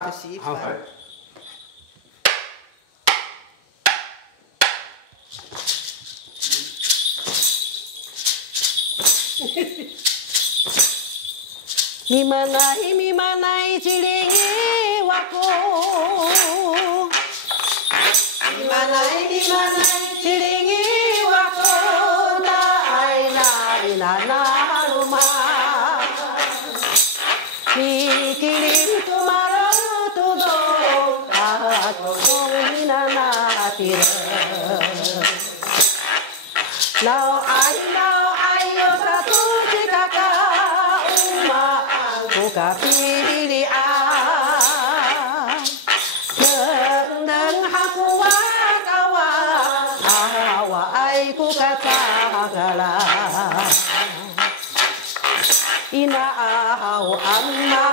洗饭。Mimanay cilingi waku. Mimanay cilingi waku. Taay na inanaruma. Mikilim tumarong tudong at kung hinanatira. Now I sa tuji kaka kapilian Ngendeng hakuwa kawa Awa ay ku katagala Inaaw amma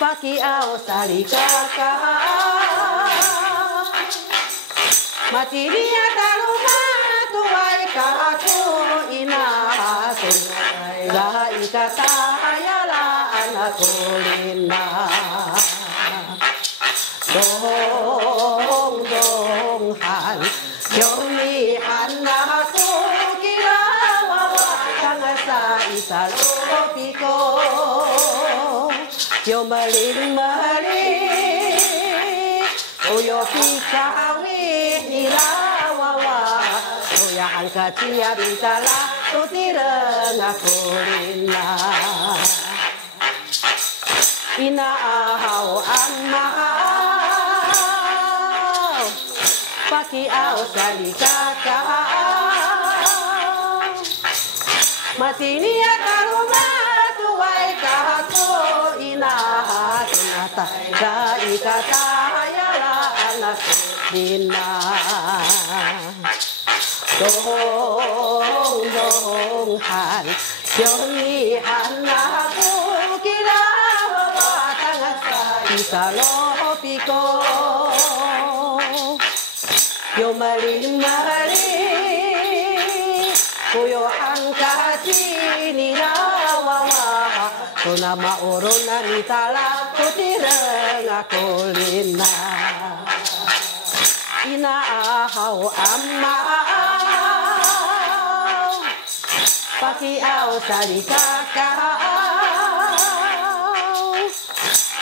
Pakiaw salikaka Matiliya taruma tuway kaku inasun La ikatayala anakulina Dong-donghan Yomihan aku kirawawa Tanga sa isalopi ko Yomaling-maling Uyo pikawi nilawawa Uyahan katiya bitala Tutireng aku lina Inaaw amaw Pakiaw salikakaw Matiniya karuma tuway kako Inahatunatay sa ikatayalaan ako lina Dong-donghan Yomihan ako Kilawawatan sa isalopi ko Yomaling-maling Kuyohan kasi nilawawa Kuna mauron na nitala Kutireng ako lina Inaahaw amaw Pakiaw salikakaw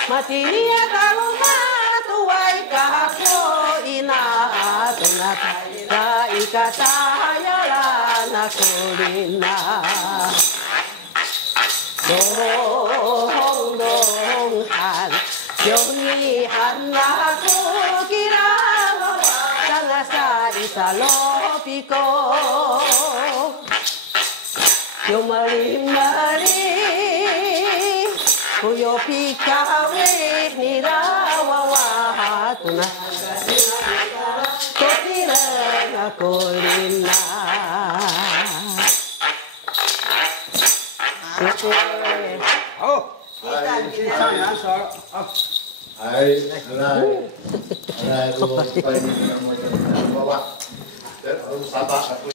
Matiniya taruma tuway kako Inaatunatay sa ikatayalan ako lina Dong-donghan Yomihan ako kirawawa sa isalopi ko Yomaling-maling Kuyo pikawi nilawawa Tuna Kutireng ako lina Ay,